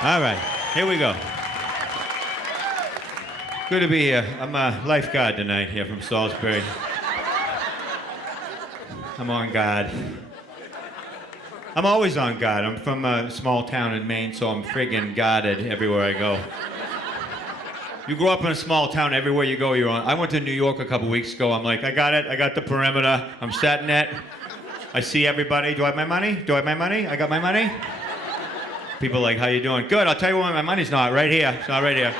All right, here we go. Good to be here. I'm a lifeguard tonight here from Salisbury. I'm on guard. I'm always on guard. I'm from a small town in Maine, so I'm friggin' guarded everywhere I go. You grow up in a small town, everywhere you go, you're on. I went to New York a couple weeks ago. I'm like, I got it. I got the perimeter. I'm setting it. I see everybody. Do I have my money? Do I have my money? I got my money? People are like, how you doing? Good. I'll tell you why my money's not. Right here. It's not right here.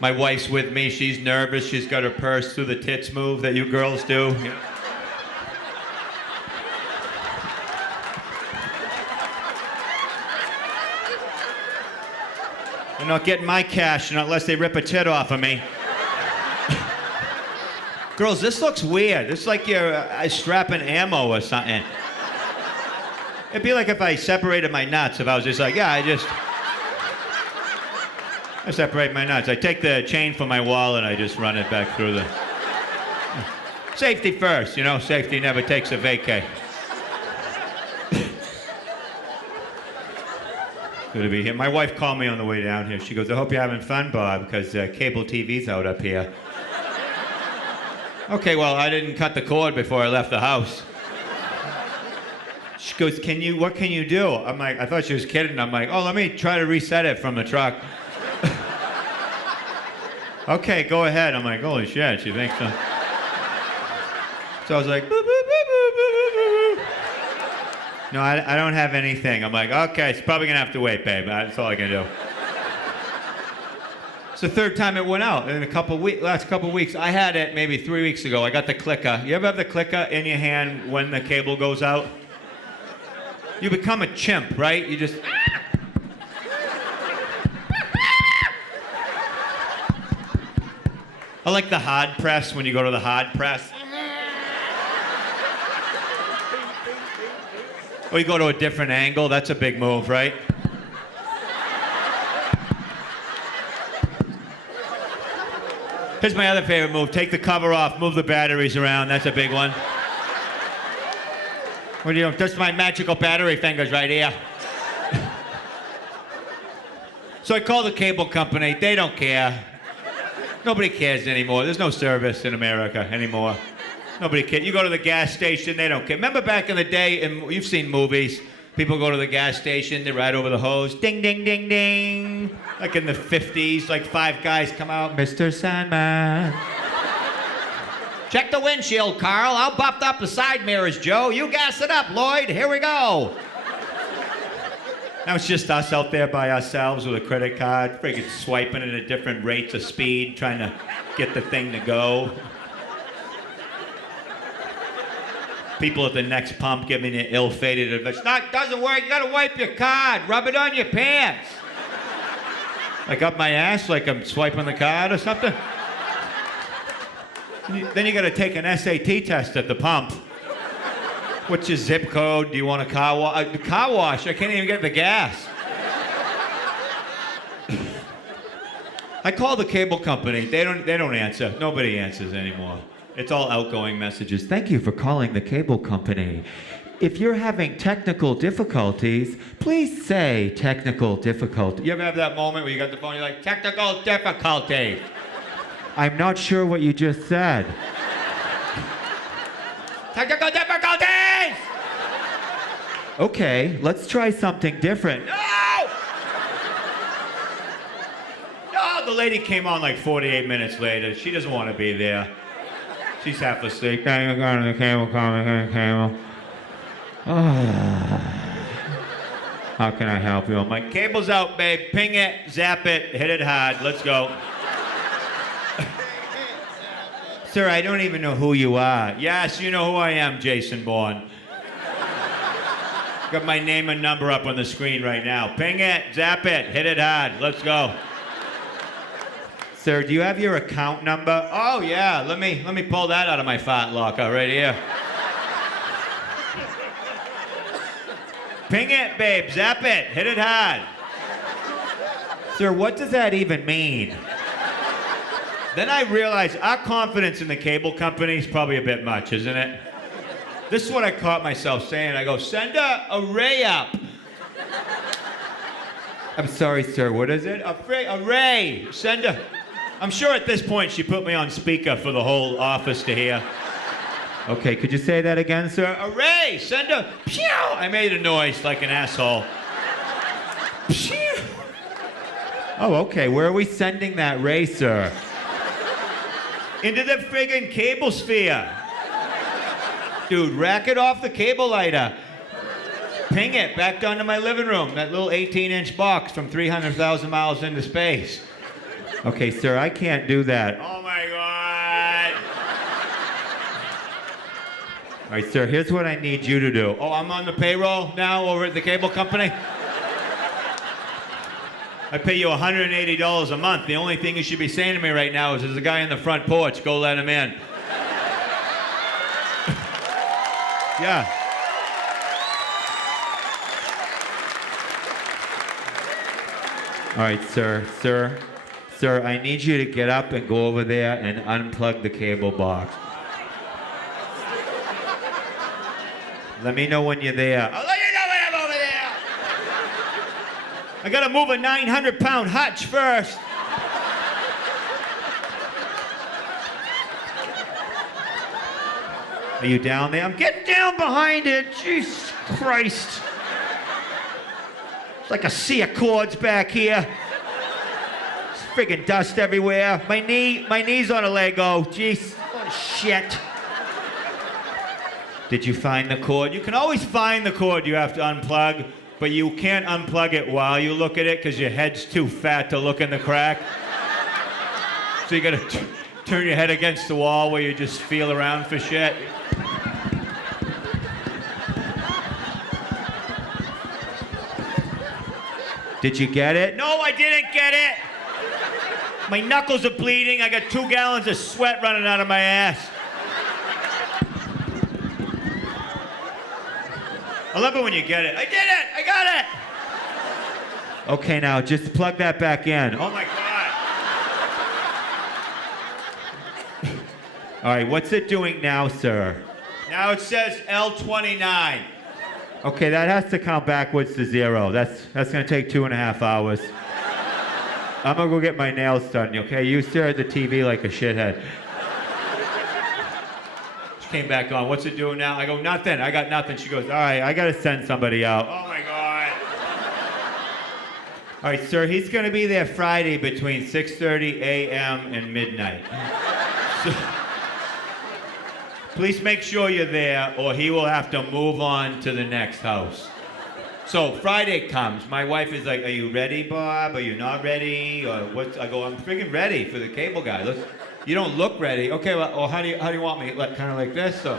My wife's with me. She's nervous. She's got her purse through the tits move that you girls do. You know? They're not getting my cash unless they rip a tit off of me. Girls, this looks weird. It's like you're strapping ammo or something. It'd be like if I separated my nuts, if I was just like, yeah, I separate my nuts. I take the chain from my wallet and I just run it back through the... Safety first, you know? Safety never takes a vacay. Good to be here. My wife called me on the way down here. She goes, I hope you're having fun, Bob, because cable TV's out up here. Okay, well, I didn't cut the cord before I left the house. She goes, what can you do? I'm like, I thought she was kidding. I'm like, oh, let me try to reset it from the truck. Okay, go ahead. I'm like, holy shit, she thinks so. So I was like, boop, boop, boop, boop, boop, boop, boop. No, I don't have anything. I'm like, okay, it's probably gonna have to wait, babe. That's all I can do. It's the third time it went out in last couple weeks. I had it maybe 3 weeks ago. I got the clicker. You ever have the clicker in your hand when the cable goes out? You become a chimp, right? You just... I like the hard press when you go to the hard press. Or you go to a different angle. That's a big move, right? Here's my other favorite move. Take the cover off, move the batteries around. That's a big one. What are you doing? Just my magical battery fingers right here. So I call the cable company. They don't care. Nobody cares anymore. There's no service in America anymore. Nobody cares. You go to the gas station, they don't care. Remember back in the day, and you've seen movies, people go to the gas station, they ride over the hose, ding, ding, ding, ding. Like in the 50s, like 5 guys come out, Mr. Sandman. Check the windshield, Carl. I'll buff up the side mirrors, Joe. You gas it up, Lloyd. Here we go. Now it's just us out there by ourselves with a credit card, freaking swiping it at different rates of speed, trying to get the thing to go. People at the next pump giving you ill-fated advice. Doesn't work. You gotta wipe your card. Rub it on your pants. Like up my ass, like I'm swiping the card or something. Then you gotta take an SAT test at the pump. What's your zip code? Do you want a car wash? Car wash? I can't even get the gas. I call the cable company. They don't answer. Nobody answers anymore. It's all outgoing messages. Thank you for calling the cable company. If you're having technical difficulties, please say technical difficulty. You ever have that moment where you got the phone, you're like, technical difficulty. I'm not sure what you just said. Technical difficulties! Okay, let's try something different. No! No, the lady came on like 48 minutes later. She doesn't want to be there. She's half asleep. Thank you for going to the cable company, cable. How can I help you? I'm like, cable's out, babe. Ping it, zap it, hit it hard. Let's go. Sir, I don't even know who you are. Yes, you know who I am, Jason Bourne. Got my name and number up on the screen right now. Ping it, zap it, hit it hard. Let's go. Sir, do you have your account number? Oh yeah, let me pull that out of my fat locker right here. Ping it, babe, zap it, hit it hard. Sir, what does that even mean? Then I realized our confidence in the cable company is probably a bit much, isn't it? This is what I caught myself saying. I go, send a ray up. I'm sorry, sir. What is it? A ray. Send her. I'm sure at this point she put me on speaker for the whole office to hear. Okay, could you say that again, sir? A ray. Send her. Pew! I made a noise like an asshole. Pew! Oh, okay. Where are we sending that ray, sir? Into the friggin' cable sphere. Dude, rack it off the cable lighter. Ping it back down to my living room, that little 18-inch box from 300,000 miles into space. Okay, sir, I can't do that. Oh, my God. All right, sir, here's what I need you to do. Oh, I'm on the payroll now over at the cable company? I pay you $180 a month. The only thing you should be saying to me right now is there's a guy in the front porch. Go let him in. Yeah. All right, sir, I need you to get up and go over there and unplug the cable box. Let me know when you're there. I'll let you know when I'm over there. I gotta move a 900-pound hutch first. Are you down there? I'm getting down behind it. Jesus Christ. It's like a sea of cords back here. There's friggin' dust everywhere. My knee's on a Lego. Jeez. Oh, shit. Did you find the cord? You can always find the cord you have to unplug, but you can't unplug it while you look at it because your head's too fat to look in the crack. So you gotta turn your head against the wall where you just feel around for shit. Did you get it? No, I didn't get it. My knuckles are bleeding. I got 2 gallons of sweat running out of my ass. I love it when you get it. I did it! I got it! Okay, now just plug that back in. Oh my God. All right, what's it doing now, sir? Now it says L29. Okay, that has to count backwards to 0. That's gonna take 2.5 hours. I'm gonna go get my nails done, okay? You stare at the TV like a shithead. She came back on. What's it doing now? I go, nothing. I got nothing. She goes, all right, I gotta send somebody out. Oh my God. All right, sir, he's gonna be there Friday between 6:30 a.m. and midnight. So, please make sure you're there, or he will have to move on to the next house. So Friday comes. My wife is like, "Are you ready, Bob? Are you not ready? Or what?" I go, "I'm freaking ready for the cable guy. Look, you don't look ready. Okay, well, or how do you want me? Like, kind of like this?" So.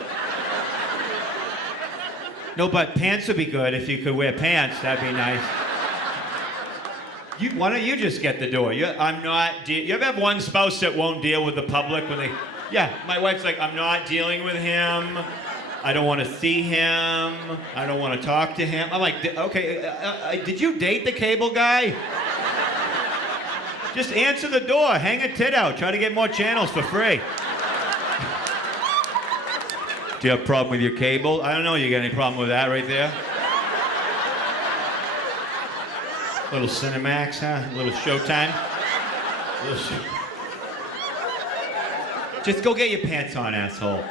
No, but pants would be good if you could wear pants. That'd be nice. Why don't you just get the door? You ever have one spouse that won't deal with the public when they? Yeah, my wife's like, I'm not dealing with him. I don't want to see him. I don't want to talk to him. I'm like, okay, did you date the cable guy? Just answer the door. Hang a tit out. Try to get more channels for free. Do you have a problem with your cable? I don't know. You got any problem with that right there? Little Cinemax, huh? A little Showtime? Just go get your pants on, asshole.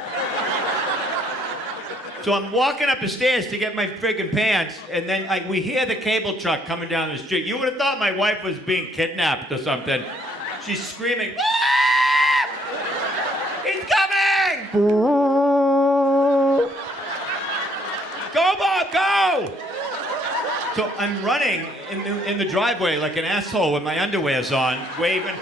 So I'm walking up the stairs to get my friggin' pants, and then we hear the cable truck coming down the street. You would have thought my wife was being kidnapped or something. She's screaming, "Ah! He's coming! Go, Bob, go!" So I'm running in the driveway like an asshole with my underwears on, waving.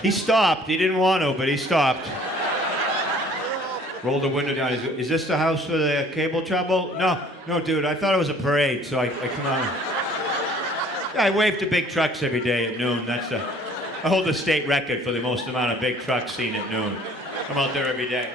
He stopped. He didn't want to, but he stopped. Rolled the window down. Is this the house for the cable trouble? No, dude. I thought it was a parade, so I come out. Yeah, I wave to big trucks every day at noon. I hold the state record for the most amount of big trucks seen at noon. I'm out there every day.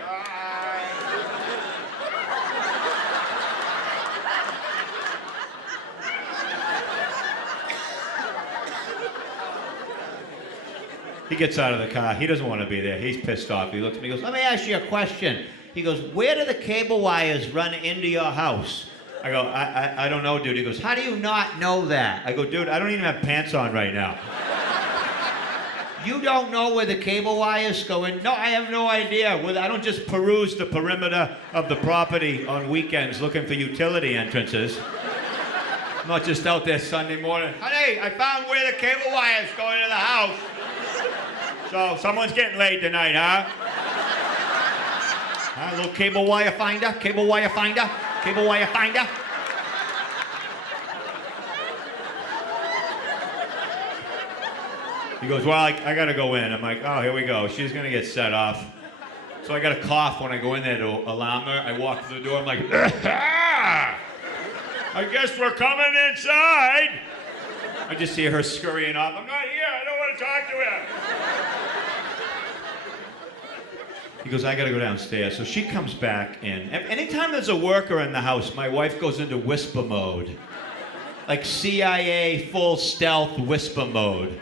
He gets out of the car. He doesn't want to be there. He's pissed off. He looks at me and goes, "Let me ask you a question." He goes, where do the cable wires run into your house? I go, I don't know, dude. He goes, how do you not know that? I go, dude, I don't even have pants on right now. You don't know where the cable wires go in? No, I have no idea. I don't just peruse the perimeter of the property on weekends looking for utility entrances. I'm not just out there Sunday morning. Honey, I found where the cable wires go into the house. So, someone's getting laid tonight, huh? A little cable wire finder, cable wire finder, cable wire finder. He goes, well, I gotta go in. I'm like, oh, here we go. She's gonna get set off. So I got a cough when I go in there to alarm her. I walk through the door, I'm like, I guess we're coming inside. I just see her scurrying off. I'm not here, I don't want to talk to her. He goes, I gotta go downstairs. So she comes back in. Anytime there's a worker in the house, my wife goes into whisper mode. Like CIA full stealth whisper mode.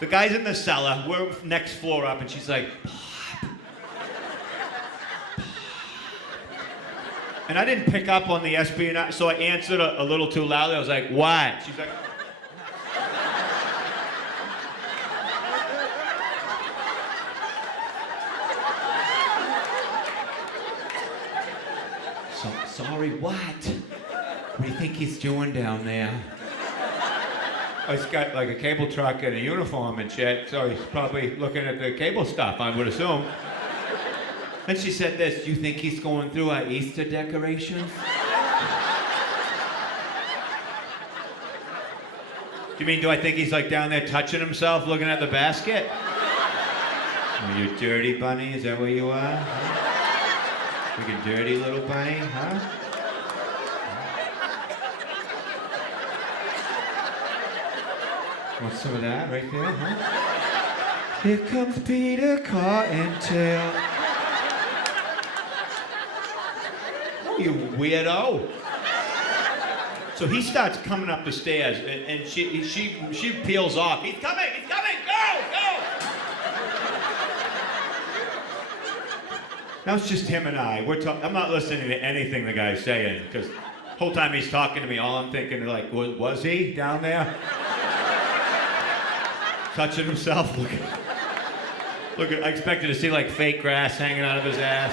The guy's in the cellar, we're next floor up, and she's like, Bob. And I didn't pick up on the espionage, so I answered a little too loudly. I was like, what? She's like, sorry, what? What do you think he's doing down there? He's got like a cable truck and a uniform and shit, so he's probably looking at the cable stuff, I would assume. And she said this, do you think he's going through our Easter decorations? You mean, do I think he's like down there touching himself, looking at the basket? Oh, you dirty bunny, is that where you are? Huh? You dirty little bunny, huh? Want some of that right there, huh? Here comes Peter Cottontail. Oh, you weirdo. So he starts coming up the stairs, and she peels off. He's coming, go, go! Now it's just him and I. I'm not listening to anything the guy's saying, because the whole time he's talking to me, all I'm thinking is like, was he down there? Touching himself, look, I expected to see like fake grass hanging out of his ass.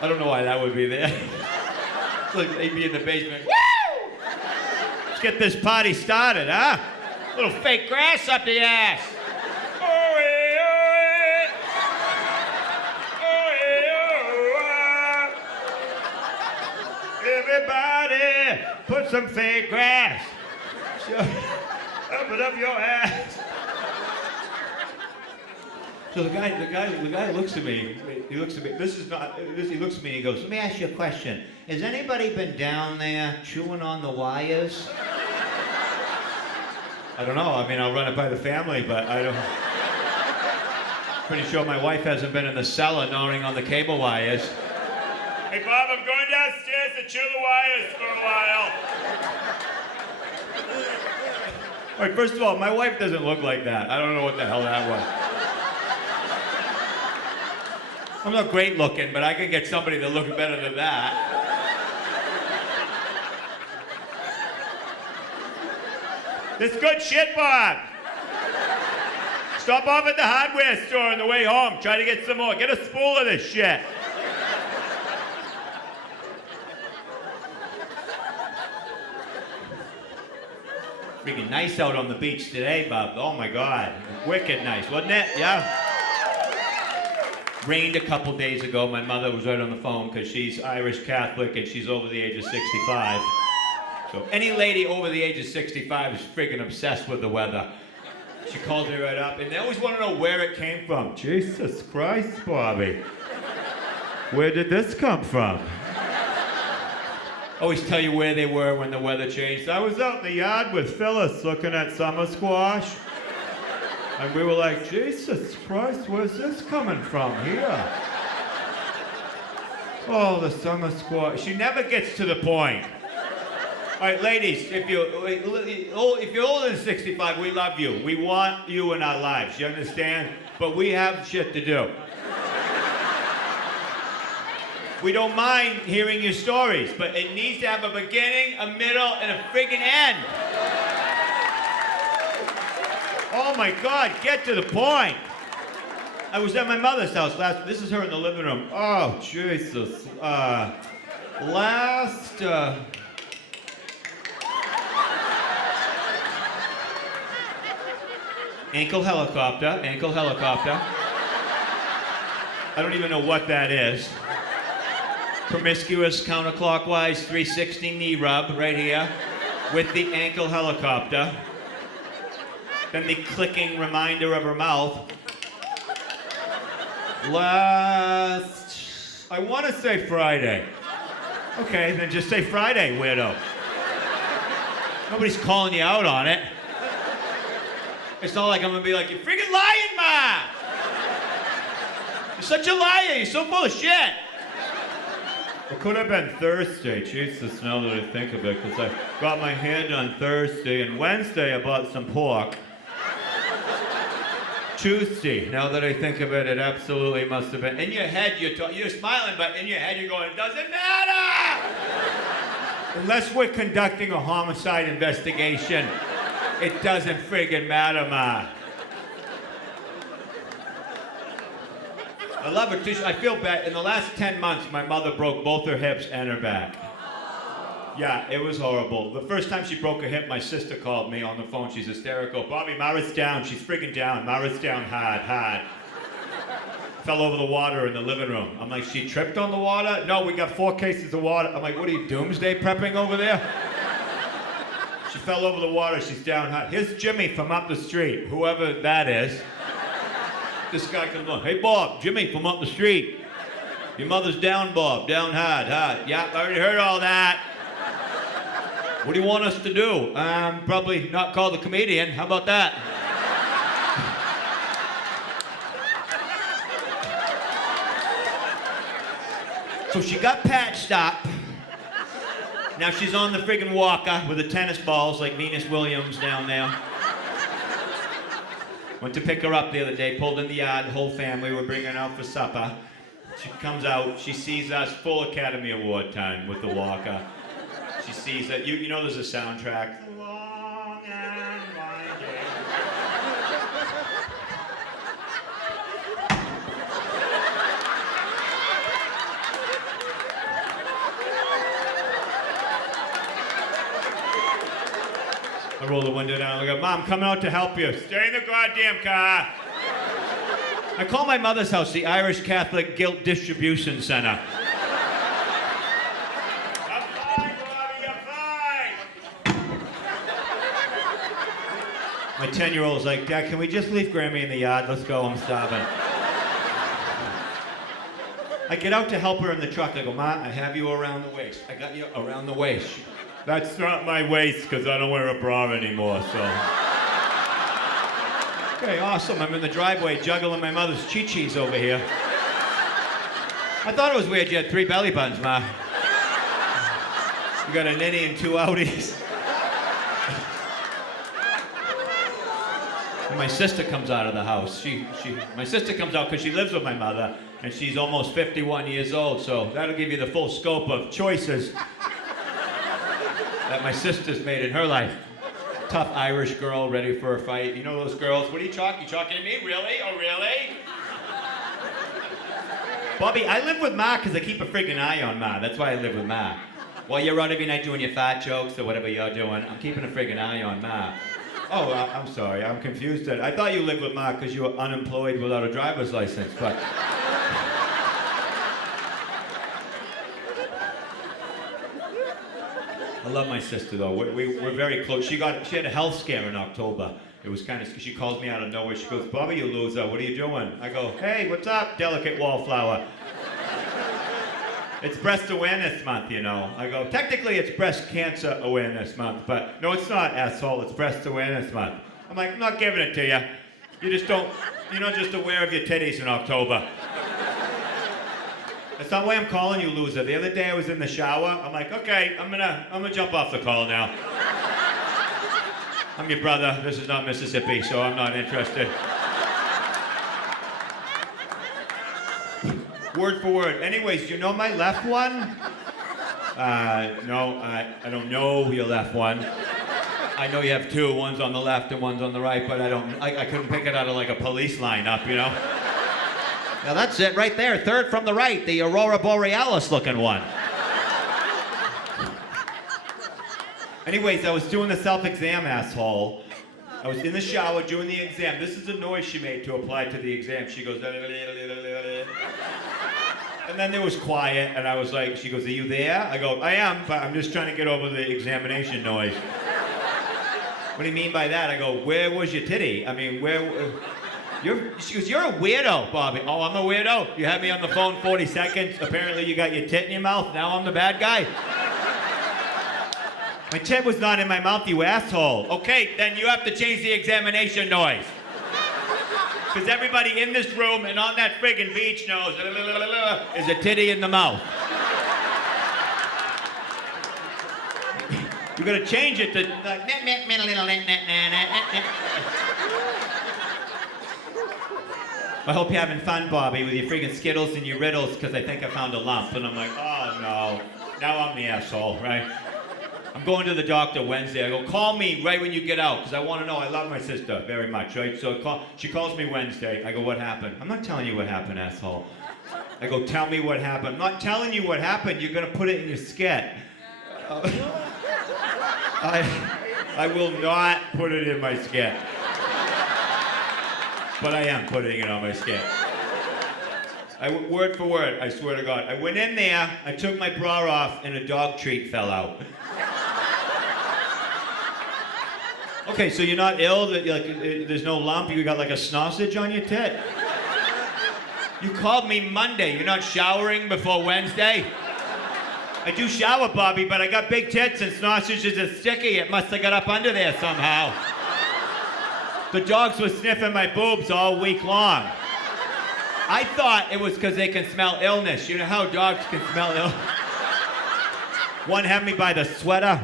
I don't know why that would be there. It's like he'd be in the basement. Woo! Let's get this party started, huh? Little fake grass up the ass. Everybody, put some fake grass. Up it up your ass. So the guy looks at me. He looks at me. He looks at me and he goes, let me ask you a question. Has anybody been down there chewing on the wires? I don't know. I mean, I'll run it by the family, but I don't. Pretty sure my wife hasn't been in the cellar gnawing on the cable wires. Hey, Bob, I'm going downstairs to chew the wires for a while. All right, first of all, my wife doesn't look like that. I don't know what the hell that was. I'm not great looking, but I can get somebody that looks better than that. This good shit, Bob. Stop off at the hardware store on the way home. Try to get some more. Get a spool of this shit. Freaking nice out on the beach today, Bob. Oh my God. Wicked nice, wasn't it? Yeah. Rained a couple days ago. My mother was right on the phone because she's Irish Catholic and she's over the age of 65. So any lady over the age of 65 is freaking obsessed with the weather. She calls me right up and they always want to know where it came from. Jesus Christ, Bobby. Where did this come from? Always tell you where they were when the weather changed. I was out in the yard with Phyllis looking at summer squash. And we were like, Jesus Christ, where's this coming from here? Oh, the summer squash. She never gets to the point. All right, ladies, if you're older than 65, we love you. We want you in our lives, you understand? But we have shit to do. We don't mind hearing your stories, but it needs to have a beginning, a middle, and a friggin' end. Oh my God, get to the point. I was at my mother's house this is her in the living room. Oh, Jesus. Ankle helicopter. I don't even know what that is. Promiscuous counterclockwise 360 knee rub right here with the ankle helicopter. Then the clicking reminder of her mouth. I want to say Friday. Okay, then just say Friday, weirdo. Nobody's calling you out on it. It's not like I'm gonna be like, you're freaking lying, Ma! You're such a liar, you're so full of shit. It could have been Thursday, Jesus, now that I think of it, because I got my hair done Thursday, and Wednesday I bought some pork. Tuesday, now that I think of it, it absolutely must have been. In your head, you're smiling, but in your head you're going, it doesn't matter! Unless we're conducting a homicide investigation, it doesn't friggin' matter, Ma. I love her too. I feel bad. In the last 10 months, my mother broke both her hips and her back. Yeah, it was horrible. The first time she broke her hip, my sister called me on the phone. She's hysterical. Bobby, Mara's down. She's friggin' down. Mara's down hard. Fell over the water in the living room. I'm like, she tripped on the water? No, we got 4 cases of water. I'm like, what are you, doomsday prepping over there? She fell over the water. She's down hard. Here's Jimmy from up the street, whoever that is. This guy comes on. Hey, Bob, Jimmy from up the street. Your mother's down, Bob. Down hard. Yeah, I already heard all that. What do you want us to do? Probably not call the comedian. How about that? So she got patched up. Now she's on the friggin' walker with the tennis balls like Venus Williams down there. Went to pick her up the other day, pulled in the yard, the whole family were bringing her out for supper. She comes out, she sees us, full Academy Award time with the walker. She sees that, you know there's a soundtrack. Long and winding. I roll the window down, I go, Mom, coming out to help you. Stay in the goddamn car. I call my mother's house the Irish Catholic Guilt Distribution Center. I'm fine, Bobby, I'm fine. My 10-year-old's like, Dad, can we just leave Grammy in the yard? Let's go, I'm starving. I get out to help her in the truck. I go, Ma, I have you around the waist. I got you around the waist. That's not my waist, because I don't wear a bra anymore, so. Okay, awesome. I'm in the driveway juggling my mother's chi-chis over here. I thought it was weird you had 3 belly buttons, Ma. You got a ninny and 2 outies. And my sister comes out of the house. My sister comes out because she lives with my mother, and she's almost 51 years old, so that'll give you the full scope of choices that my sister's made in her life. Tough Irish girl, ready for a fight. You know those girls, what are you talking? You talking to me? Really? Oh, really? Bobby, I live with Ma because I keep a friggin' eye on Ma. That's why I live with Ma. While you're out every night doing your fat jokes or whatever you're doing, I'm keeping a friggin' eye on Ma. Oh, I'm sorry, I'm confused. I thought you lived with Ma because you were unemployed without a driver's license, but... I love my sister though. We're very close. She had a health scare in October. It was kind of, she calls me out of nowhere. She goes, Bobby, you loser, what are you doing? I go, hey, what's up, delicate wallflower? It's Breast Awareness Month, you know. I go, technically it's Breast Cancer Awareness Month, but no, it's not, asshole, it's Breast Awareness Month. I'm like, I'm not giving it to you. You're not just aware of your titties in October. That's not why I'm calling you loser. The other day I was in the shower. I'm like, okay, I'm gonna jump off the call now. I'm your brother. This is not Mississippi, so I'm not interested. word for word. Anyways, you know my left one? No, I don't know your left one. I know you have two, one's on the left and one's on the right, but I couldn't pick it out of like a police lineup, you know? Now that's it right there, third from the right, the Aurora Borealis looking one. Anyways, I was doing the self-exam, asshole. I was in the shower doing the exam. This is the noise she made to apply to the exam. She goes, and then there was quiet, and I was like, she goes, are you there? I go, I am, but I'm just trying to get over the examination noise. What do you mean by that? I go, where was your titty? I mean, she goes, you're a weirdo, Bobby. Oh, I'm a weirdo? You had me on the phone 40 seconds. Apparently you got your tit in your mouth. Now I'm the bad guy. My tit was not in my mouth, you asshole. Okay, then you have to change the examination noise. Because everybody in this room and on that friggin' beach knows is a titty in the mouth. You gotta change it to like, I hope you're having fun, Bobby, with your friggin' Skittles and your Riddles, because I think I found a lump. And I'm like, oh no, now I'm the asshole, right? I'm going to the doctor Wednesday. I go, call me right when you get out, because I want to know. I love my sister very much, right? So she calls me Wednesday. I go, what happened? I'm not telling you what happened, asshole. I go, tell me what happened. I'm not telling you what happened. You're going to put it in your skit. I will not put it in my skit. But I am putting it on my skit. Word for word, I swear to God. I went in there, I took my bra off, and a dog treat fell out. Okay, so you're not ill? There's no lump? You got like a sausage on your tit? You called me Monday. You're not showering before Wednesday? I do shower, Bobby, but I got big tits and sausages are sticky. It must have got up under there somehow. The dogs were sniffing my boobs all week long. I thought it was because they can smell illness. You know how dogs can smell illness? One had me by the sweater.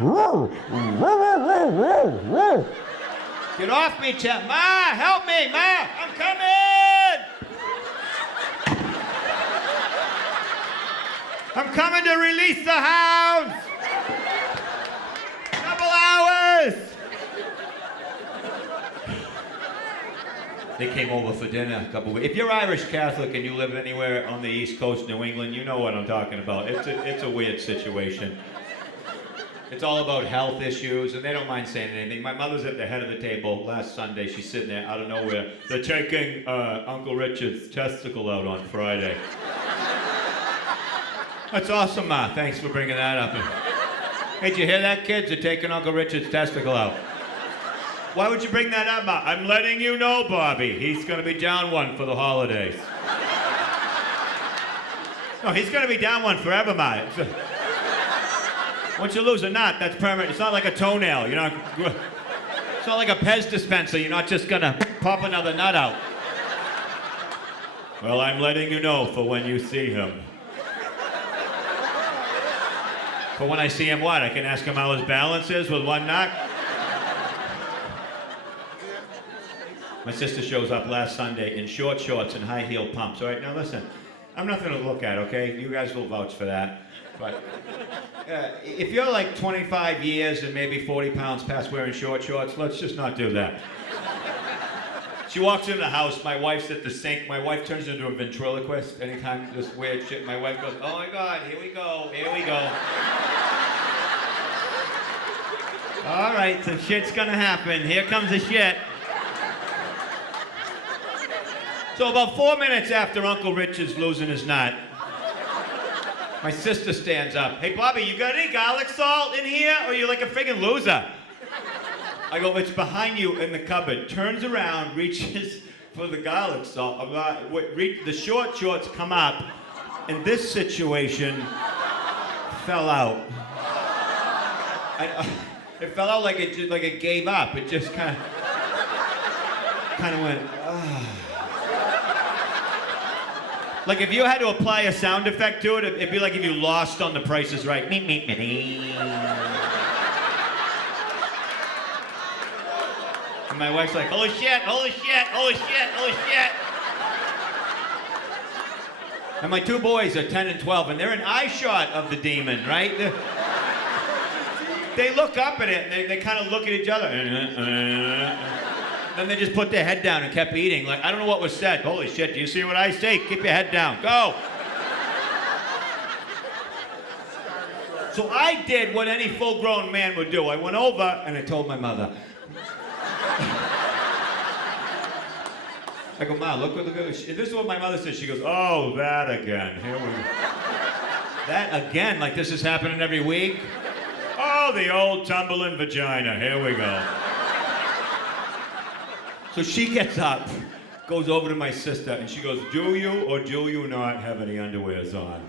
Get off me, Chet. Ma, help me, Ma, I'm coming! I'm coming to release the hounds! Couple hours! They came over for dinner a couple weeks. If you're Irish Catholic and you live anywhere on the East Coast, New England, you know what I'm talking about. It's a weird situation. It's all about health issues, and they don't mind saying anything. My mother's at the head of the table last Sunday. She's sitting there out of nowhere. They're taking Uncle Richard's testicle out on Friday. That's awesome, Ma. Thanks for bringing that up. Hey, did you hear that, kids? They're taking Uncle Richard's testicle out. Why would you bring that up, Ma? I'm letting you know, Bobby. He's going to be down one for the holidays. No, he's going to be down one forever, Ma. Once you lose a nut, that's permanent. It's not like a toenail, you know. It's not like a Pez dispenser. You're not just going to pop another nut out. Well, I'm letting you know for when you see him. For when I see him, what? I can ask him how his balance is with one nut? My sister shows up last Sunday in short shorts and high heel pumps. All right, now listen, I'm nothing to look at, okay? You guys will vouch for that. But if you're like 25 years and maybe 40 pounds past wearing short shorts, let's just not do that. She walks into the house, my wife's at the sink. My wife turns into a ventriloquist anytime this weird shit. My wife goes, oh my God, here we go, here we go. All right, some shit's gonna happen. Here comes the shit. So about 4 minutes after Uncle Richard's losing his nut, my sister stands up. Hey, Bobby, you got any garlic salt in here, or are you like a friggin' loser? I go, it's behind you in the cupboard. Turns around, reaches for the garlic salt. The short shorts come up, and this situation fell out. It fell out like it gave up. It just kind of went, ah. Like if you had to apply a sound effect to it, it'd be like if you lost on The Price is Right. Meep, meep, meep. And my wife's like, holy shit, holy shit, holy shit, holy shit. And my two boys are 10 and 12, and they're an eye shot of the demon, right? They look up at it, and they kind of look at each other. Then they just put their head down and kept eating. Like, I don't know what was said. Holy shit, do you see what I say? Keep your head down. Go. So I did what any full-grown man would do. I went over, and I told my mother. I go, Ma, look at this. This is what my mother says. She goes, oh, that again. Here we go. That again? Like this is happening every week? Oh, the old tumbling vagina. Here we go. So she gets up, goes over to my sister, and she goes, do you or do you not have any underwears on?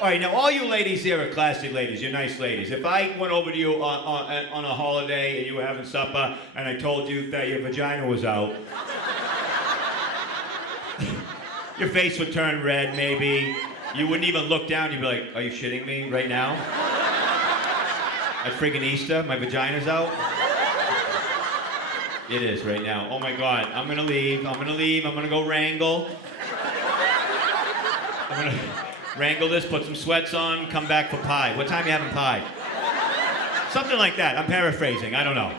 All right, now all you ladies here are classy ladies. You're nice ladies. If I went over to you on a holiday and you were having supper and I told you that your vagina was out, your face would turn red maybe. You wouldn't even look down. You'd be like, are you shitting me right now? At friggin' Easter, my vagina's out? It is right now. Oh my God, I'm gonna leave. I'm gonna go wrangle. I'm gonna wrangle this, put some sweats on, come back for pie. What time are you having pie? Something like that. I'm paraphrasing. I don't know.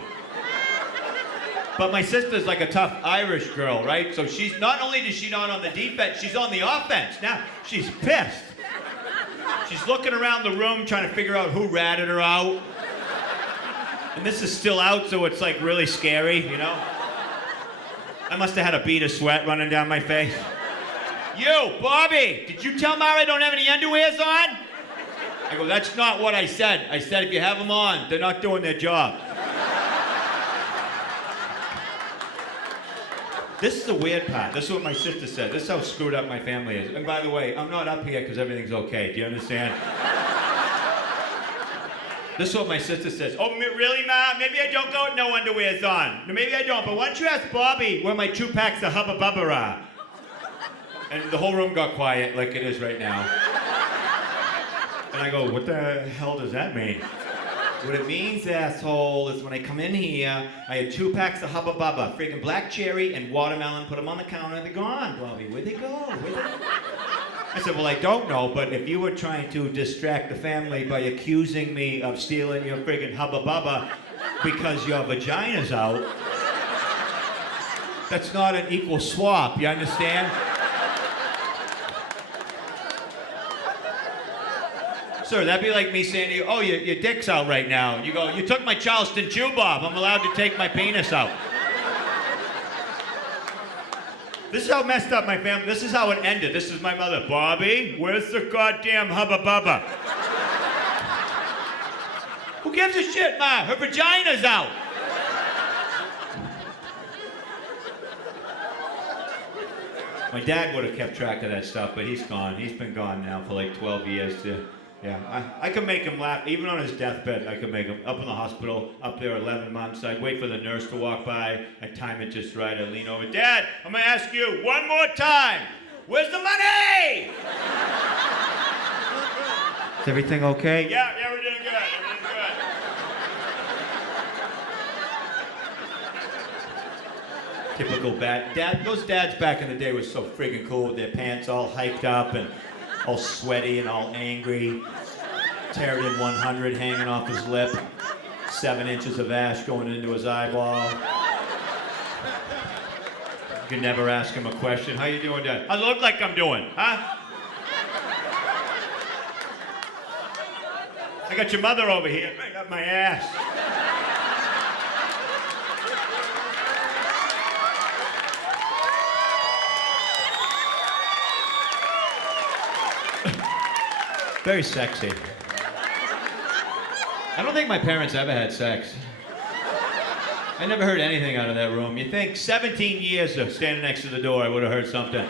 But my sister's like a tough Irish girl, right? So she's not only is she not on the defense, she's on the offense. Now, she's pissed. She's looking around the room trying to figure out who ratted her out. And this is still out, so it's like really scary, you know? I must have had a bead of sweat running down my face. You, Bobby, did you tell Mara I don't have any underwears on? I go, that's not what I said. I said if you have them on, they're not doing their job. This is the weird part. This is what my sister said. This is how screwed up my family is. And by the way, I'm not up here because everything's okay. Do you understand? This is what my sister says. Oh, really, Ma? Maybe I don't go with no underwears on. No, maybe I don't. But why don't you ask Bobby where my 2 packs of Hubba Bubba are? And the whole room got quiet like it is right now. And I go, what the hell does that mean? What it means, asshole, is when I come in here, I had 2 packs of Hubba Bubba, freaking black cherry and watermelon, put them on the counter, they're gone, Bobby. Where'd they go? I said, well, I don't know, but if you were trying to distract the family by accusing me of stealing your friggin' Hubba Bubba because your vagina's out, that's not an equal swap, you understand? Sir, that'd be like me saying to you, oh, your dick's out right now. You go, you took my Charleston Chew Bob. I'm allowed to take my penis out. This is how messed up my family, this is how it ended. This is my mother. Bobby, where's the goddamn Hubba Bubba? Who gives a shit, Ma? Her vagina's out. My dad would have kept track of that stuff, but he's gone. He's been gone now for like 12 years. Yeah, I can make him laugh. Even on his deathbed, I can make him. Up in the hospital, up there 11 months, I'd wait for the nurse to walk by. I'd time it just right. I'd lean over. Dad, I'm going to ask you one more time. Where's the money? Is everything okay? Yeah, we're doing good. Everything's good. Typical dad. Those dads back in the day were so friggin' cool with their pants all hiked up and all sweaty and all angry. Terrier 100 hanging off his lip. 7 inches of ash going into his eyeball. You can never ask him a question. How you doing, Dad? How's it look like I'm doing, huh? I got your mother over here. I got my ass. Very sexy. I don't think my parents ever had sex. I never heard anything out of that room. You think 17 years of standing next to the door, I would have heard something.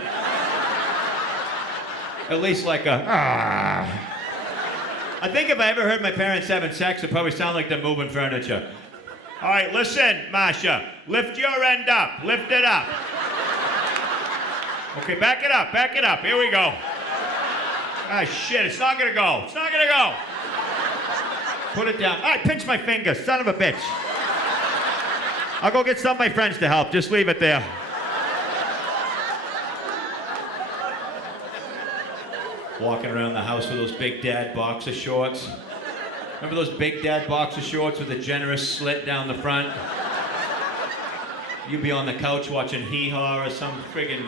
At least like a, ah. I think if I ever heard my parents having sex, it'd probably sound like they're moving furniture. All right, listen, Masha. Lift your end up. Lift it up. Okay, back it up. Back it up. Here we go. Ah, shit, it's not gonna go. It's not gonna go. Put it down. All right, pinch my finger, son of a bitch. I'll go get some of my friends to help. Just leave it there. walking around the house with those big dad boxer shorts. Remember those big dad boxer shorts with a generous slit down the front? You'd be on the couch watching Hee Haw or some friggin'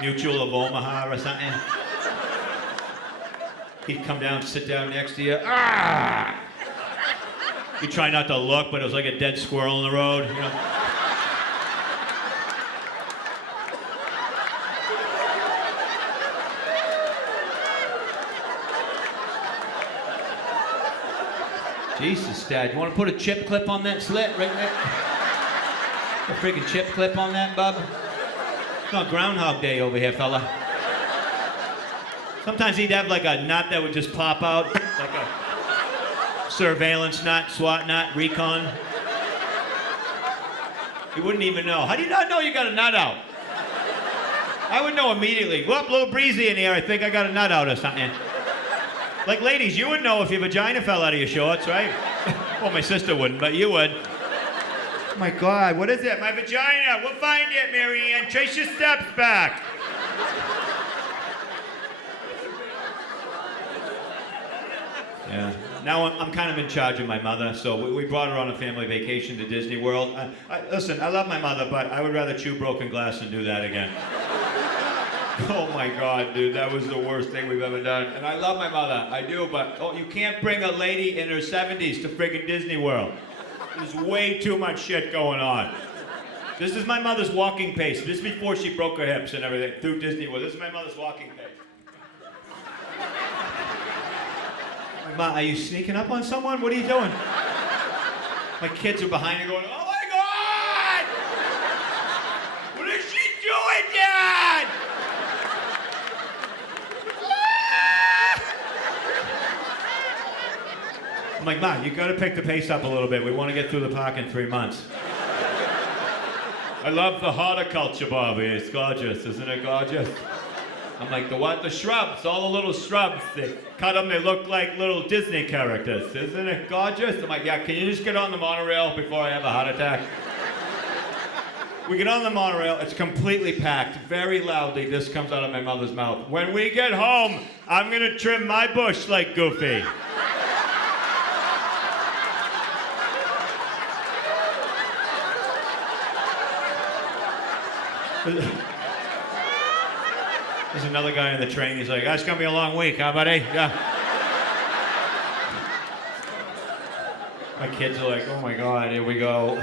Mutual of Omaha or something. He'd come down, sit down next to you. Ah! You try not to look, but it was like a dead squirrel in the road, you know? Jesus, Dad, you want to put a chip clip on that slit right there? A freaking chip clip on that, bub? It's not Groundhog Day over here, fella. Sometimes he'd have like a nut that would just pop out, like a surveillance nut, SWAT nut, recon. You wouldn't even know. How do you not know you got a nut out? I would know immediately. Whoop, a little breezy in here. I think I got a nut out or something. Like ladies, you would know if your vagina fell out of your shorts, right? Well, my sister wouldn't, but you would. Oh my God, what is it? My vagina. We'll find it, Mary Ann. Trace your steps back. Yeah. Now I'm kind of in charge of my mother, so we brought her on a family vacation to Disney World. Listen, I love my mother, but I would rather chew broken glass than do that again. Oh my God, dude, that was the worst thing we've ever done. And I love my mother, I do, but you can't bring a lady in her 70s to friggin' Disney World. There's way too much shit going on. This is my mother's walking pace. This is before she broke her hips and everything through Disney World. This is my mother's walking pace. Ma, are you sneaking up on someone? What are you doing? My kids are behind her going, oh my God! What is she doing, Dad? I'm like, Ma, you gotta pick the pace up a little bit. We want to get through the park in 3 months. I love the horticulture, Bobby. It's gorgeous, isn't it gorgeous? I'm like, the what? The shrubs, all the little shrubs. They cut them, they look like little Disney characters. Isn't it gorgeous? I'm like, yeah, can you just get on the monorail before I have a heart attack? We get on the monorail, it's completely packed. Very loudly, this comes out of my mother's mouth. When we get home, I'm gonna trim my bush like Goofy. There's another guy on the train, he's like, that's gonna be a long week, huh, buddy? Yeah. My kids are like, oh my God, here we go.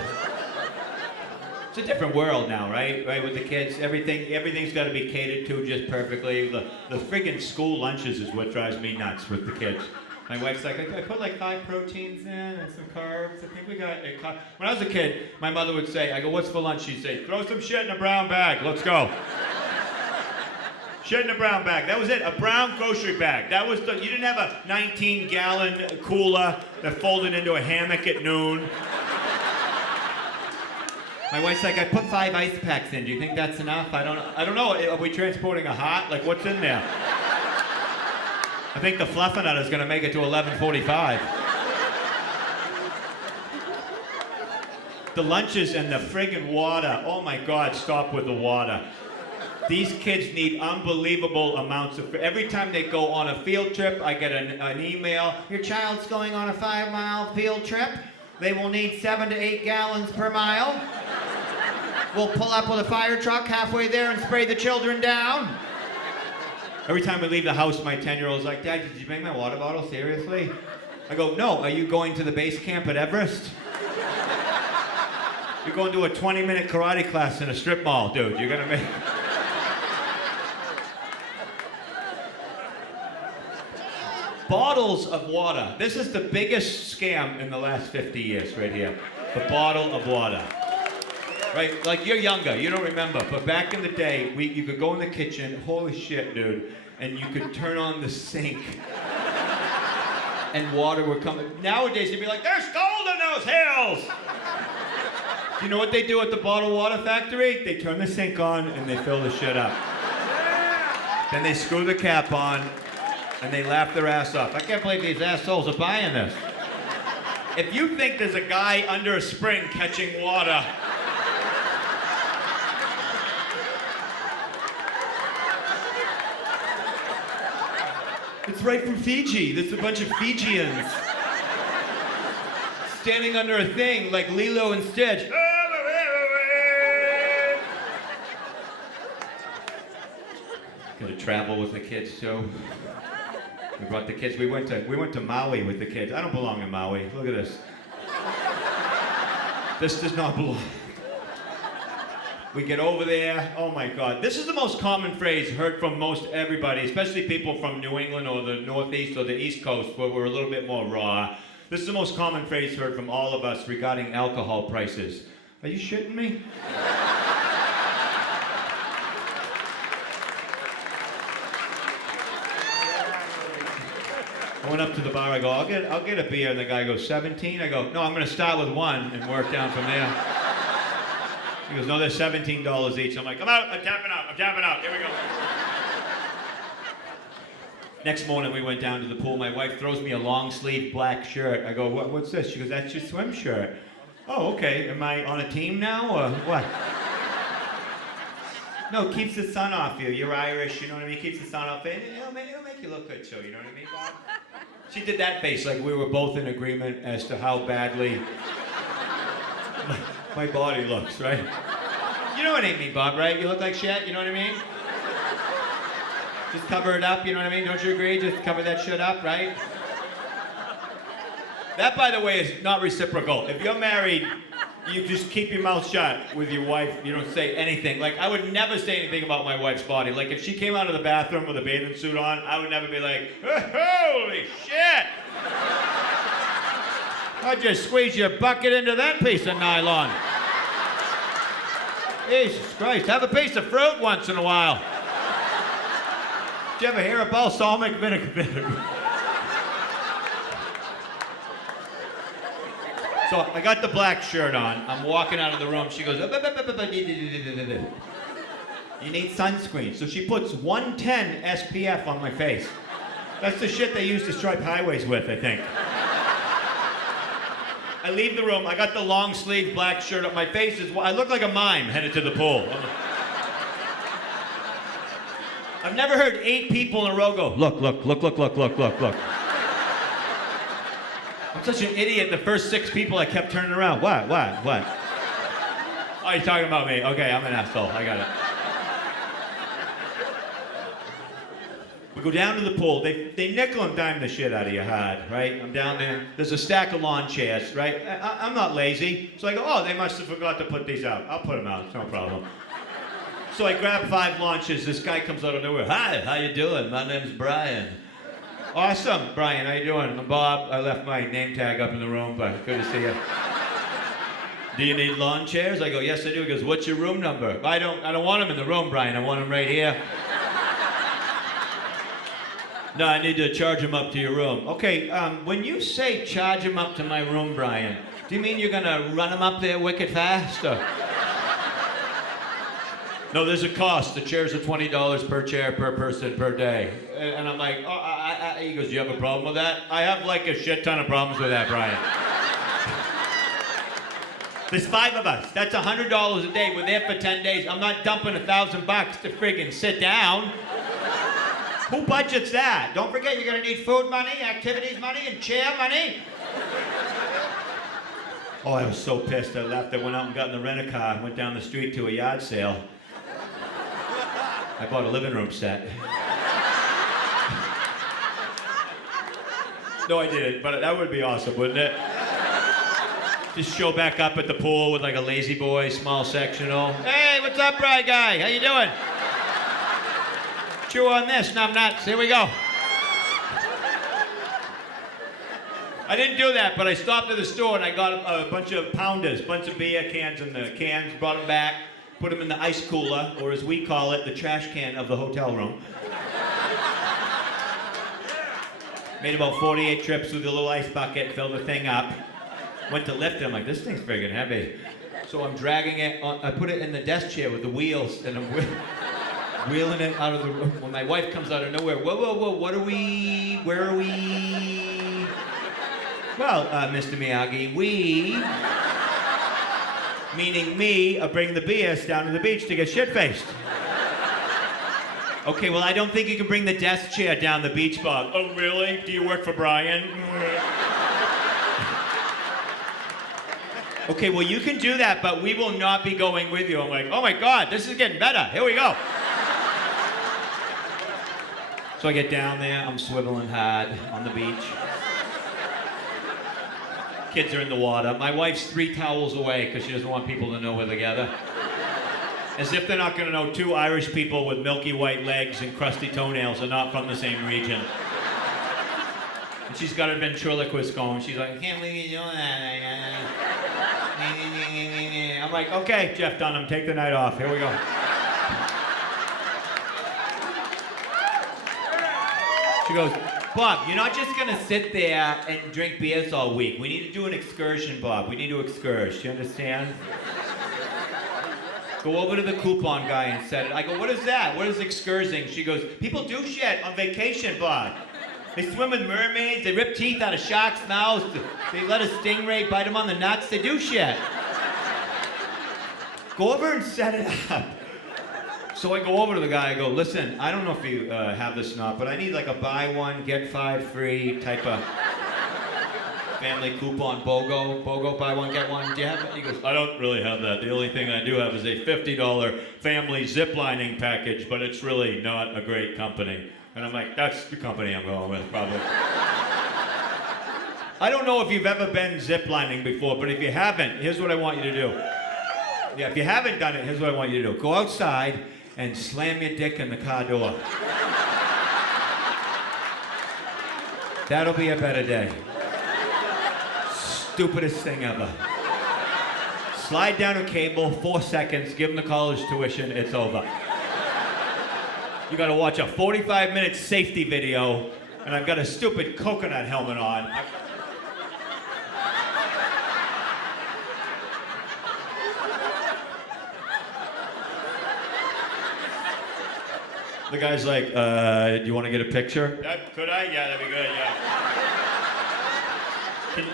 It's a different world now, right? Right, with the kids, everything's gotta be catered to just perfectly. The friggin' school lunches is what drives me nuts with the kids. My wife's like, I put like 5 proteins in and some carbs. I think we got a When I was a kid, my mother would say, I go, what's for lunch? She'd say, throw some shit in a brown bag, let's go. Shit in a brown bag. That was it, a brown grocery bag. That was you didn't have a 19-gallon cooler that folded into a hammock at noon. My wife's like, I put 5 ice packs in. Do you think that's enough? I don't know. Are we transporting a hot? Like, what's in there? I think the Fluffernutter is gonna make it to 11:45. The lunches and the friggin' water. Oh my God, stop with the water. These kids need unbelievable amounts of. Every time they go on a field trip, I get an email. Your child's going on a 5-mile field trip. They will need 7 to 8 gallons per mile. We'll pull up with a fire truck halfway there and spray the children down. Every time we leave the house, my 10-year-old's like, Dad, did you bring my water bottle? Seriously? I go, no. Are you going to the base camp at Everest? You're going to a 20-minute karate class in a strip mall, dude. You're gonna make. Bottles of water. This is the biggest scam in the last 50 years right here. The bottle of water. Right? Like, you're younger, you don't remember, but back in the day, you could go in the kitchen, holy shit, dude, and you could turn on the sink and water would come. Nowadays, you'd be like, there's gold in those hills! You know what they do at the bottled water factory? They turn the sink on and they fill the shit up. Then they screw the cap on and they laugh their ass off. I can't believe these assholes are buying this. If you think there's a guy under a spring catching water, right from Fiji. There's a bunch of Fijians standing under a thing like Lilo and Stitch. Gonna travel with the kids too. We brought the kids. We went to Maui with the kids. I don't belong in Maui. Look at this. This does not belong. We get over there. Oh my God. This is the most common phrase heard from most everybody, especially people from New England or the Northeast or the East Coast, where we're a little bit more raw. This is the most common phrase heard from all of us regarding alcohol prices. Are you shitting me? I went up to the bar, I go, I'll get a beer, and the guy goes, 17? I go, no, I'm gonna start with one and work down from there. He goes, no, they're $17 each. I'm like, I'm out, I'm tapping out, here we go. Next morning we went down to the pool, my wife throws me a long sleeve black shirt. I go, what's this? She goes, that's your swim shirt. Oh, okay, am I on a team now, or what? No, it keeps the sun off you. You're Irish, you know what I mean? Keeps the sun off you. It'll make you look good too, you know what I mean, Bob? She did that face like we were both in agreement as to how badly my body looks, right? You know what I mean, Bob, right? You look like shit, you know what I mean? Just cover it up, you know what I mean? Don't you agree? Just cover that shit up, right? That, by the way, is not reciprocal. If you're married, you just keep your mouth shut with your wife. You don't say anything. Like, I would never say anything about my wife's body. Like, if she came out of the bathroom with a bathing suit on, I would never be like, holy shit! I'd just squeeze your bucket into that piece of nylon. Jesus Christ, have a piece of fruit once in a while. Did you ever hear of balsamic vinegar? So I got the black shirt on. I'm walking out of the room. She goes, you need sunscreen. So she puts 110 SPF on my face. That's the shit they use to stripe highways with, I think. I leave the room. I got the long sleeve black shirt up. My face is, I look like a mime headed to the pool. I've never heard 8 people in a row go, look. I'm such an idiot. The first 6 people I kept turning around. What? Oh, you're talking about me. Okay, I'm an asshole. I got it. We go down to the pool. They nickel and dime the shit out of you hard, right? I'm down there. There's a stack of lawn chairs, right? I'm not lazy. So I go, oh, they must have forgot to put these out. I'll put them out. It's no problem. So I grab 5 lawn chairs. This guy comes out of nowhere. Hi, how you doing? My name's Brian. Awesome, Brian, how you doing? I'm Bob. I left my name tag up in the room, but good to see you. Do you need lawn chairs? I go, yes, I do. He goes, what's your room number? I don't want them in the room, Brian. I want them right here. No, I need to charge them up to your room. Okay, when you say charge them up to my room, Brian, do you mean you're gonna run them up there wicked fast? Or? No, there's a cost. The chairs are $20 per chair, per person, per day. And I'm like, he goes, do you have a problem with that? I have like a shit ton of problems with that, Brian. There's 5 of us. That's $100 a day. We're there for 10 days. I'm not dumping $1,000 to friggin' sit down. Who budgets that? Don't forget you're gonna need food money, activities money, and chair money. Oh, I was so pissed. I left. I went out and got in the rent-a-car and went down the street to a yard sale. I bought a living room set. No, I didn't, but that would be awesome, wouldn't it? Just show back up at the pool with like a lazy boy, small sectional. Hey, what's up, Bright Guy? How you doing? Chew on this, numbnuts. Here we go. I didn't do that, but I stopped at the store and I got a bunch of pounders, bunch of beer cans in the cans, brought them back, put them in the ice cooler, or as we call it, the trash can of the hotel room. Made about 48 trips with a little ice bucket, filled the thing up. Went to lift it, I'm like, this thing's friggin' heavy. So I'm dragging it, I put it in the desk chair with the wheels, and I'm wheeling it out of the room. When my wife comes out of nowhere, whoa, where are we? Well, Mr. Miyagi, we, meaning me, are bringing the BS down to the beach to get shit-faced. Okay, well, I don't think you can bring the desk chair down the beach, Bob. Oh, really? Do you work for Brian? Okay, well, you can do that, but we will not be going with you. I'm like, oh my God, this is getting better. Here we go. So I get down there, I'm swiveling hard on the beach. Kids are in the water. My wife's 3 towels away because she doesn't want people to know we're together. As if they're not going to know 2 Irish people with milky white legs and crusty toenails are not from the same region. And she's got her ventriloquist going. She's like, I can't believe you're doing that. I'm like, okay, Jeff Dunham, take the night off. Here we go. She goes, Bob, you're not just going to sit there and drink beers all week. We need to do an excursion, Bob. We need to excurge. You understand? Go over to the coupon guy and set it. I go, what is that? What is excursion? She goes, people do shit on vacation, Bob. They swim with mermaids. They rip teeth out of sharks' mouths. They let a stingray bite them on the nuts. They do shit. Go over and set it up. So I go over to the guy, I go, listen, I don't know if you have this or not, but I need like a buy one, get 5 free type of family coupon, BOGO, buy one, get one. Do you have it? He goes, I don't really have that. The only thing I do have is a $50 family ziplining package, but it's really not a great company. And I'm like, that's the company I'm going with, probably. I don't know if you've ever been ziplining before, but if you haven't, here's what I want you to do. Yeah, if you haven't done it, here's what I want you to do. Go outside and slam your dick in the car door. That'll be a better day. Stupidest thing ever. Slide down a cable, 4 seconds, give them the college tuition, it's over. You gotta watch a 45-minute safety video, and I've got a stupid coconut helmet on. The guy's like, do you want to get a picture? Could I? Yeah, that'd be good, yeah.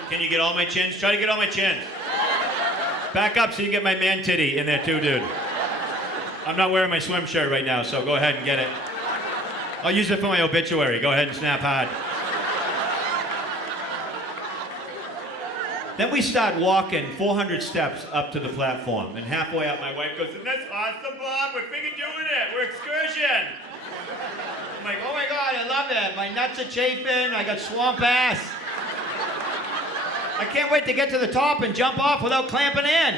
Can you get all my chins? Try to get all my chins. Back up so you get my man titty in there too, dude. I'm not wearing my swim shirt right now, so go ahead and get it. I'll use it for my obituary. Go ahead and snap hard. Then we start walking 400 steps up to the platform, and halfway up my wife goes, that's awesome, Bob, we're freaking doing it, we're excursion. I'm like, oh my God, I love it. My nuts are chafing, I got swamp ass. I can't wait to get to the top and jump off without clamping in.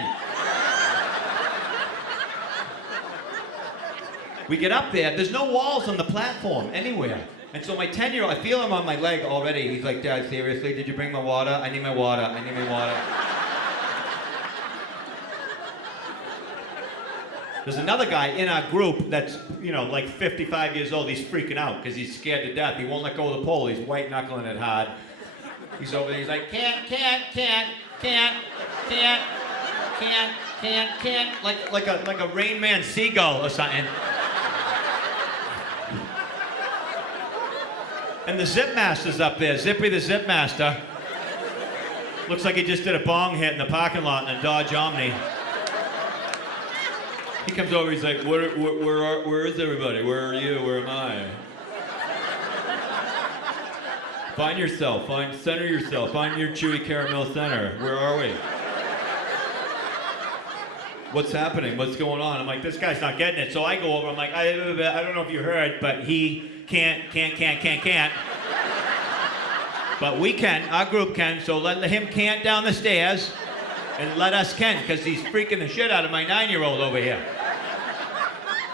We get up there's no walls on the platform anywhere. And so my 10-year-old, I feel him on my leg already. He's like, Dad, seriously, did you bring my water? I need my water, I need my water. There's another guy in our group that's, like 55 years old. He's freaking out because he's scared to death. He won't let go of the pole. He's white knuckling it hard. He's over there, he's like, can't, like a Rain Man seagull or something. And the Zip Master's up there, Zippy the Zip Master. Looks like he just did a bong hit in the parking lot in a Dodge Omni. He comes over, he's like, where is everybody? Where are you? Where am I? Find yourself, center yourself, find your chewy caramel center. Where are we? What's happening? What's going on? I'm like, this guy's not getting it. So I go over, I'm like, I don't know if you heard, but he can't. But we can, our group can, so let him can't down the stairs and let us can, because he's freaking the shit out of my 9-year-old over here.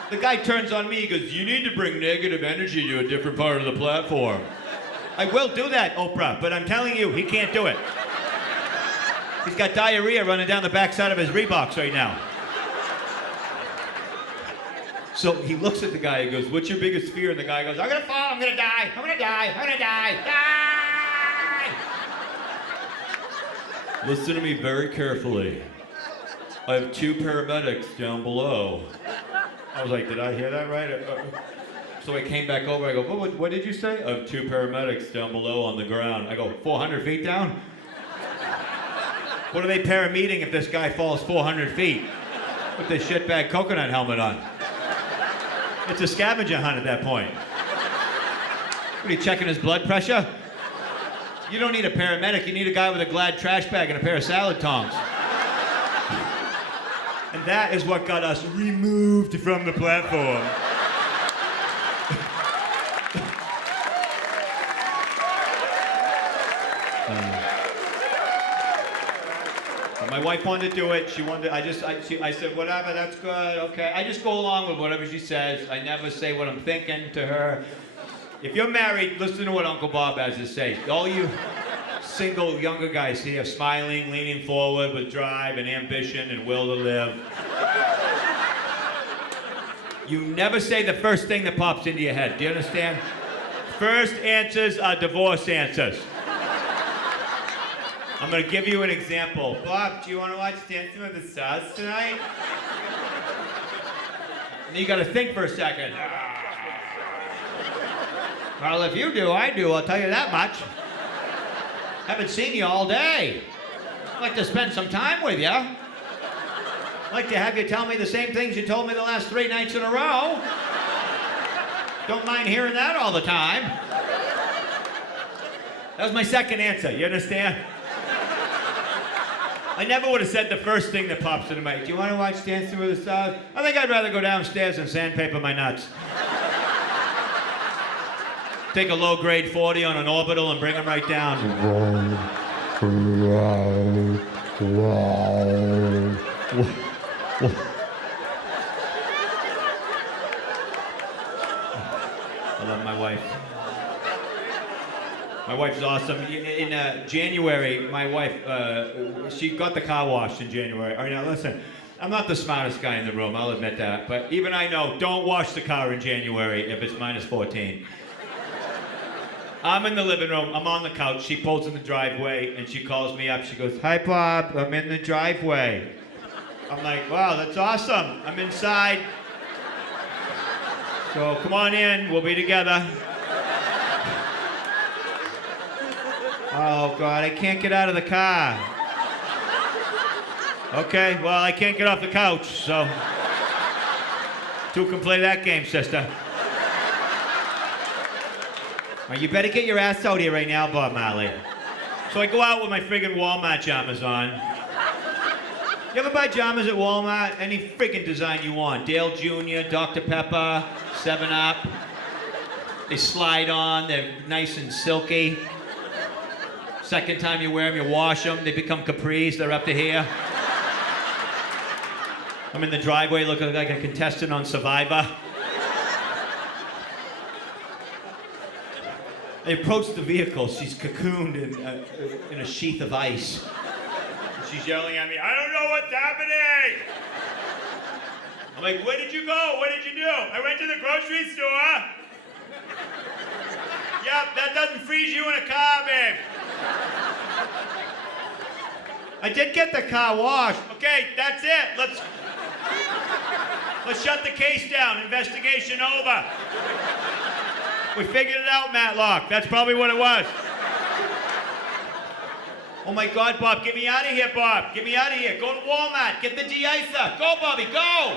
The guy turns on me, he goes, you need to bring negative energy to a different part of the platform. I will do that, Oprah, but I'm telling you, he can't do it. He's got diarrhea running down the backside of his Reeboks right now. So he looks at the guy, he goes, what's your biggest fear? And the guy goes, I'm gonna fall, I'm gonna die, I'm gonna die, I'm gonna die, die! Listen to me very carefully. I have 2 paramedics down below. I was like, did I hear that right? So I came back over, I go, what did you say? I have 2 paramedics down below on the ground. I go, 400 feet down? What are they parameting if this guy falls 400 feet with this shitbag coconut helmet on? It's a scavenger hunt at that point. What are you checking his blood pressure? You don't need a paramedic, you need a guy with a Glad trash bag and a pair of salad tongs. And that is what got us removed from the platform. My wife wanted to do it. She wanted. I said, whatever. That's good. Okay. I just go along with whatever she says. I never say what I'm thinking to her. If you're married, listen to what Uncle Bob has to say. All you single younger guys here, smiling, leaning forward with drive and ambition and will to live. You never say the first thing that pops into your head. Do you understand? First answers are divorce answers. I'm going to give you an example. Bob, do you want to watch Dancing with the Stars tonight? And you got to think for a second. Well, if you do, I do. I'll tell you that much. Haven't seen you all day. I'd like to spend some time with you. I'd like to have you tell me the same things you told me the last 3 nights in a row. Don't mind hearing that all the time. That was my second answer. You understand? I never would have said the first thing that pops into my head. Do you want to watch Dancing with the Stars? I think I'd rather go downstairs and sandpaper my nuts. Take a low-grade 40 on an orbital and bring them right down. I love my wife. My wife's awesome. In January, my wife, she got the car washed in January. All right, now listen, I'm not the smartest guy in the room, I'll admit that. But even I know, don't wash the car in January if it's minus 14. I'm in the living room, I'm on the couch, she pulls in the driveway, and she calls me up. She goes, "Hi, Bob, I'm in the driveway." I'm like, "Wow, that's awesome. I'm inside. So come on in, we'll be together." Oh, God, I can't get out of the car. Okay, well, I can't get off the couch, so... Two can play that game, sister. Well, you better get your ass out here right now, Bob Marley. So I go out with my friggin' Walmart jammers on. You ever buy jammers at Walmart? Any friggin' design you want. Dale Jr., Dr. Pepper, 7-Up. They slide on, they're nice and silky. Second time you wear them, you wash them, they become capris, they're up to here. I'm in the driveway looking like a contestant on Survivor. I approach the vehicle, she's cocooned in a sheath of ice. And she's yelling at me, "I don't know what's happening!" I'm like, "Where did you go? What did you do?" "I went to the grocery store." "Yep, that doesn't freeze you in a car, babe." "I did get the car washed." "Okay, that's it. Let's shut the case down. Investigation over. We figured it out, Matlock. That's probably what it was." "Oh my God, Bob, get me out of here, Bob. Get me out of here. Go to Walmart. Get the de-icer. Go, Bobby, go."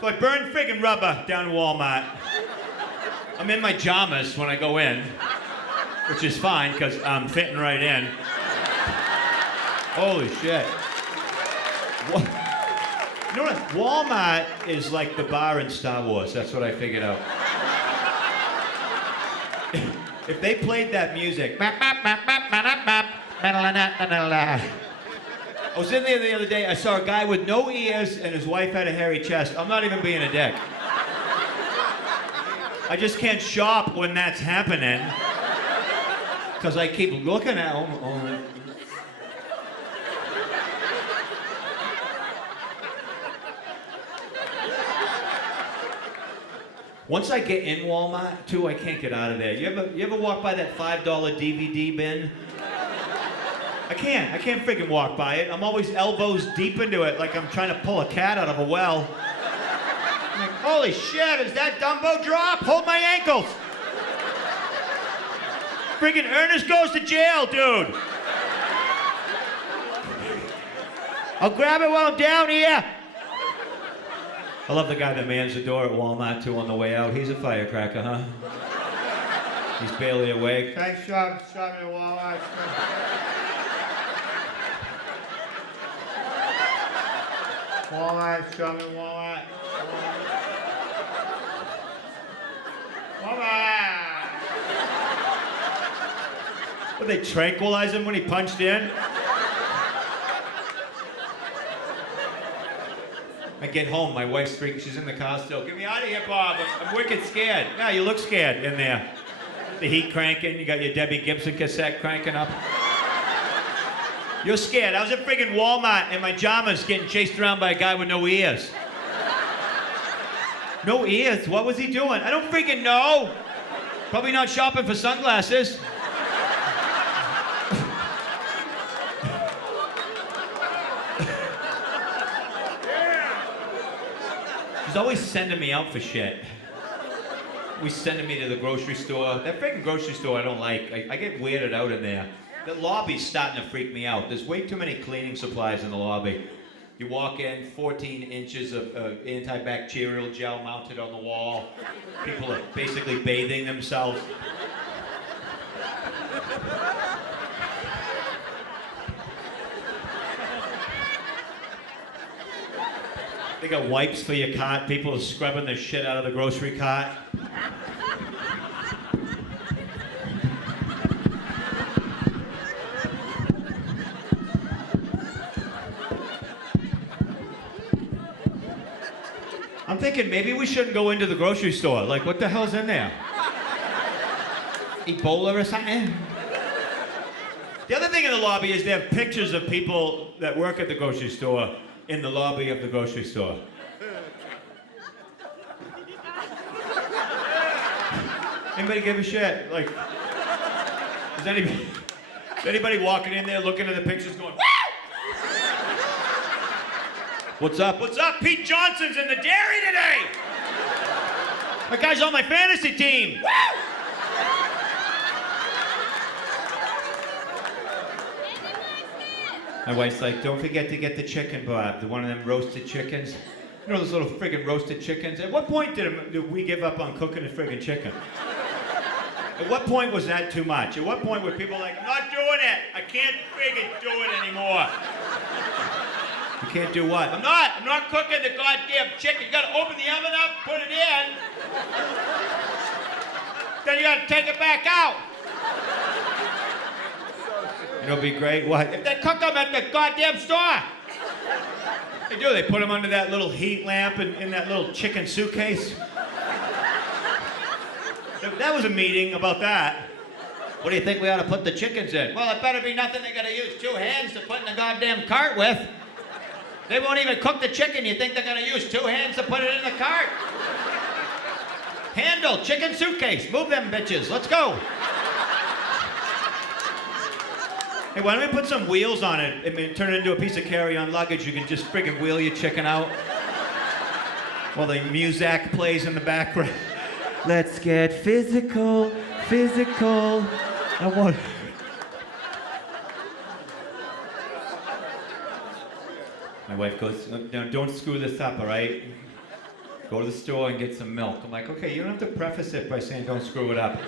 So I burn friggin' rubber down to Walmart. I'm in my pajamas when I go in, which is fine because I'm fitting right in. Holy shit. You know what? Walmart is like the bar in Star Wars. That's what I figured out. If they played that music. I was in there the other day. I saw a guy with no ears and his wife had a hairy chest. I'm not even being a dick. I just can't shop when that's happening. Because I keep looking at them. Oh. Once I get in Walmart, too, I can't get out of there. You ever walk by that $5 DVD bin? I can't freaking walk by it. I'm always elbows deep into it like I'm trying to pull a cat out of a well. I'm like, holy shit, is that Dumbo drop? Hold my ankles. Freaking Ernest Goes to Jail, dude. I'll grab it while I'm down here. I love the guy that mans the door at Walmart too on the way out. He's a firecracker, huh? He's barely awake. Thanks, Sean. Shopping at Walmart. Walmart, shopping at Walmart. Walmart. Would they tranquilize him when he punched in? I get home, my wife's freaking, she's in the car still. Get me out of here, Bob. I'm wicked scared. Yeah, you look scared in there. The heat cranking, you got your Debbie Gibson cassette cranking up. You're scared. I was at friggin' Walmart in my pajamas getting chased around by a guy with no ears. No ears? What was he doing? I don't freaking know. Probably not shopping for sunglasses. He's always sending me out for shit. He's sending me to the grocery store. That freaking grocery store I don't like. I get weirded out in there. The lobby's starting to freak me out. There's way too many cleaning supplies in the lobby. You walk in, 14 inches of antibacterial gel mounted on the wall. People are basically bathing themselves. They got wipes for your cart. People are scrubbing the shit out of the grocery cart. I'm thinking maybe we shouldn't go into the grocery store. Like, what the hell's in there? Ebola or something? The other thing in the lobby is they have pictures of people that work at the grocery store in the lobby of the grocery store. Anybody give a shit? Like, is anybody walking in there looking at the pictures going, woo! What's up? What's up? Pete Johnson's in the dairy today! That guy's on my fantasy team! Woo! My wife's like, don't forget to get the chicken, Bob. One of them roasted chickens. You know those little friggin' roasted chickens? At what point did we give up on cooking a friggin' chicken? At what point was that too much? At what point were people like, I'm not doing it. I can't friggin' do it anymore. You can't do what? I'm not cooking the goddamn chicken. You gotta open the oven up, put it in. Then you gotta take it back out. It'll be great. What? If they cook them at the goddamn store. They do. They put them under that little heat lamp in that little chicken suitcase. That was a meeting about that. What do you think we ought to put the chickens in? Well, it better be nothing they gotta use 2 hands to put in the goddamn cart with. They won't even cook the chicken. You think they're gonna use 2 hands to put it in the cart? Handle, chicken suitcase. Move them bitches. Let's go. Hey, why don't we put some wheels on it? I mean, turn it into a piece of carry-on luggage. You can just friggin' wheel your chicken out while the music plays in the background. Let's get physical, physical. I want... My wife goes, no, don't screw this up, all right? Go to the store and get some milk. I'm like, okay, you don't have to preface it by saying don't screw it up.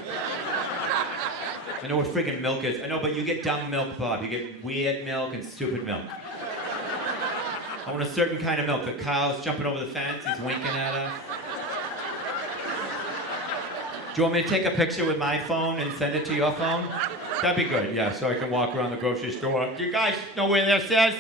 I know what friggin' milk is. I know, but you get dumb milk, Bob. You get weird milk and stupid milk. I want a certain kind of milk. The cow's jumping over the fence. He's winking at us. Do you want me to take a picture with my phone and send it to your phone? That'd be good, yeah, so I can walk around the grocery store. Do you guys know where this is?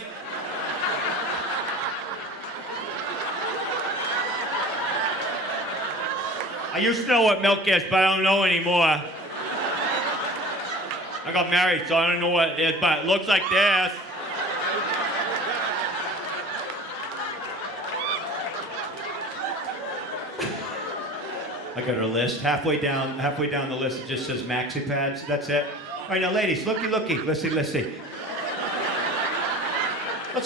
I used to know what milk is, but I don't know anymore. I got married, so I don't know what it is, but it looks like this. I got her list. Halfway down the list, it just says maxi pads. That's it. All right, now, ladies, looky. Let's see. Let's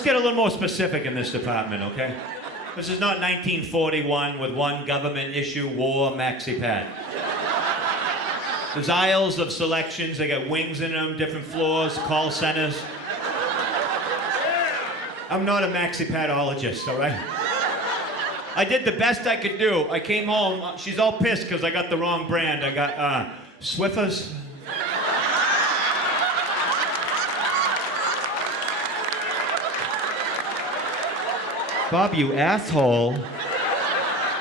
get a little more specific in this department, okay? This is not 1941 with one government issue war maxi pad. There's aisles of selections. They got wings in them, different floors, call centers. I'm not a maxi-padologist, all right? I did the best I could do. I came home. She's all pissed because I got the wrong brand. I got Swiffers. Bob, you asshole.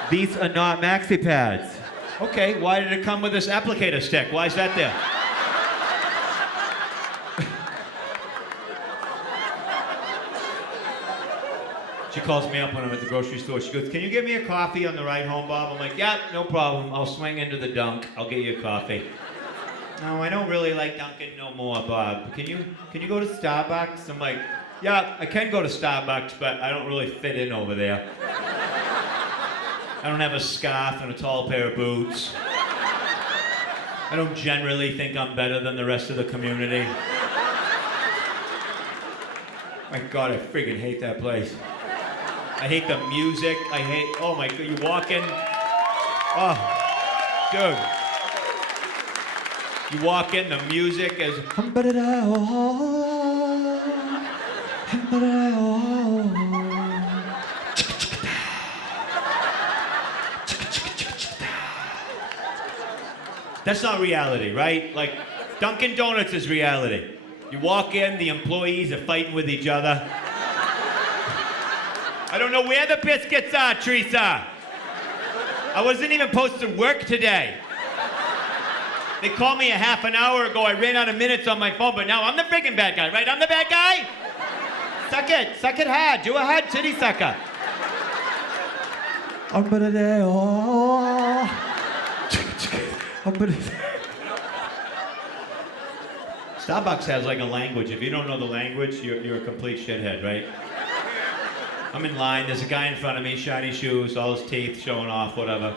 These are not maxi pads. Okay, why did it come with this applicator stick? Why is that there? She calls me up when I'm at the grocery store. She goes, can you get me a coffee on the ride home, Bob? I'm like, yeah, no problem. I'll swing into the Dunk. I'll get you a coffee. No, I don't really like Dunkin' no more, Bob. Can you go to Starbucks? I'm like, yeah, I can go to Starbucks, but I don't really fit in over there. I don't have a scarf and a tall pair of boots. I don't generally think I'm better than the rest of the community. My God, I friggin' hate that place. I hate the music. Oh my God, you walk in. Oh, dude. You walk in, the music is. That's not reality, right? Like, Dunkin' Donuts is reality. You walk in, the employees are fighting with each other. I don't know where the biscuits are, Teresa. I wasn't even supposed to work today. They called me a half an hour ago. I ran out of minutes on my phone, but now I'm the friggin' bad guy, right? I'm the bad guy? Suck it hard. Do a hard titty sucker. Starbucks has like a language. If you don't know the language, you're a complete shithead, right? I'm in line, there's a guy in front of me, shiny shoes, all his teeth showing off, whatever.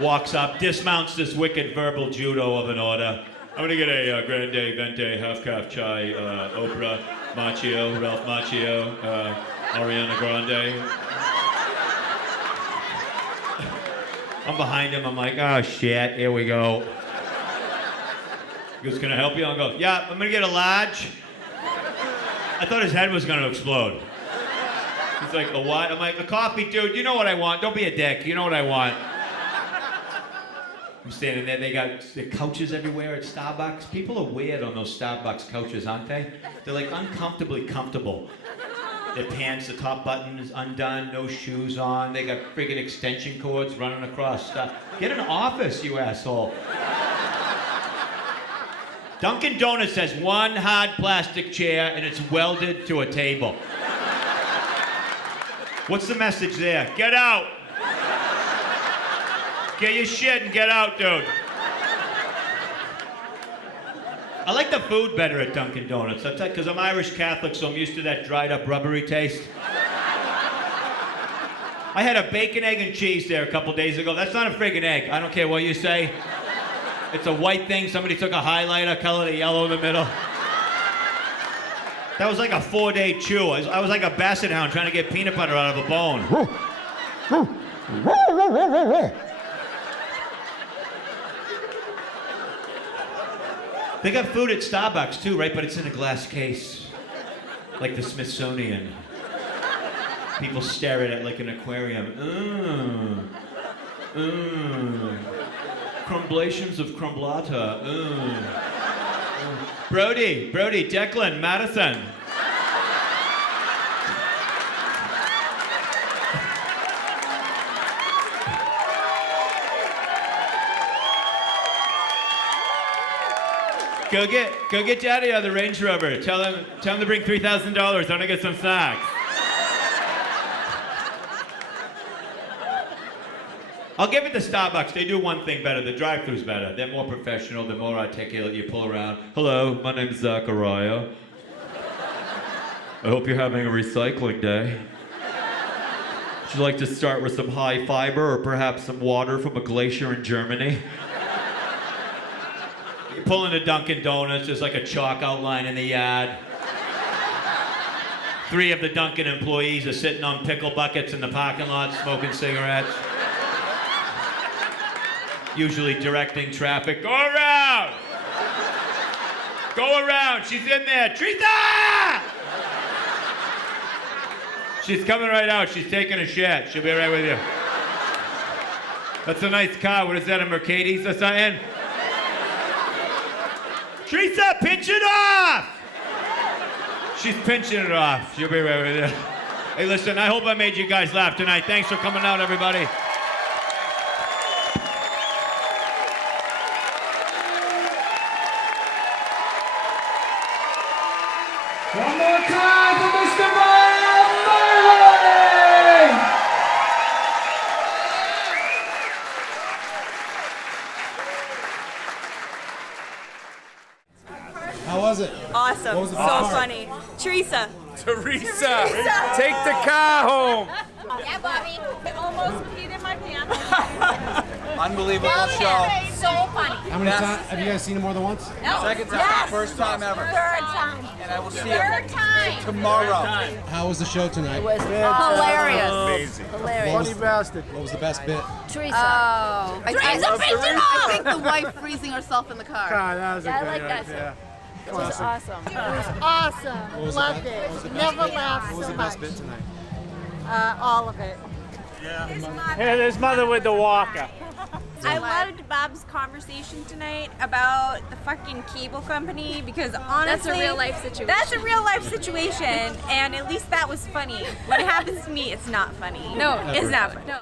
Walks up, dismounts this wicked verbal judo of an order. I'm gonna get a grande, venti, half-calf chai, Oprah, Macchio, Ralph Macchio, Ariana Grande. I'm behind him, I'm like, oh shit, here we go. He goes, can I help you? I'll go, yeah, I'm gonna get a large. I thought his head was gonna explode. He's like, a what? I'm like, a coffee, dude, you know what I want. Don't be a dick, you know what I want. I'm standing there, they got the couches everywhere at Starbucks. People are weird on those Starbucks couches, aren't they? They're like uncomfortably comfortable. Their pants, the top button is undone, no shoes on. They got friggin' extension cords running across stuff. Get an office, you asshole. Dunkin' Donuts has one hard plastic chair and it's welded to a table. What's the message there? Get out. Get your shit and get out, dude. I like the food better at Dunkin' Donuts. That's because I'm Irish Catholic, so I'm used to that dried up rubbery taste. I had a bacon, egg, and cheese there a couple days ago. That's not a friggin' egg. I don't care what you say. It's a white thing. Somebody took a highlighter, colored it yellow in the middle. That was like a 4-day chew. I was like a basset hound trying to get peanut butter out of a bone. They got food at Starbucks too, right? But it's in a glass case, like the Smithsonian. People stare at it like an aquarium. Crumblations of crumblata. Brody, Declan, Madison. Go get Daddy out of the Range Rover. Tell him to bring $3,000. I want to get some snacks. I'll give it to Starbucks. They do one thing better. The drive-thru's better. They're more professional. They're more articulate. You pull around. Hello, my name's Zachariah. I hope you're having a recycling day. Would you like to start with some high fiber or perhaps some water from a glacier in Germany? You pull into Dunkin' Donuts, there's like a chalk outline in the yard. 3 of the Dunkin' employees are sitting on pickle buckets in the parking lot smoking cigarettes. Usually directing traffic. Go around! Go around, she's in there. Teresa! She's coming right out. She's taking a shit. She'll be right with you. That's a nice car. What is that, a Mercedes or something? Teresa, pinch it off! She's pinching it off. She'll be right with you. Hey, listen, I hope I made you guys laugh tonight. Thanks for coming out, everybody. One more time for Mr. Bob Marley! How was it? Awesome. What was the So best part? funny. Teresa. Teresa, take the car home. Yeah, Bobby. I almost peed in my pants. Unbelievable show. So funny. How many times have you guys seen it more than once? Second time, Yes. first time ever. Third time. And I will see Third you time. tomorrow. How was the show tonight? Hilarious. Amazing. Hilarious. What was the best bit? Teresa. Oh. Teresa, pinch it I off! think the wife freezing herself in the car. That was a I good like that. idea. It was awesome. It was awesome. What was the Loved best- it. what was the best Never bit? laughed What was so the best much. bit tonight? All of it. Hey, there's mother with the walker. I loved Bob's conversation tonight about the fucking cable company because honestly, That's a real life situation. That's a real life situation, and at least that was funny. When it happens to me, it's not funny. No, it's not funny. No.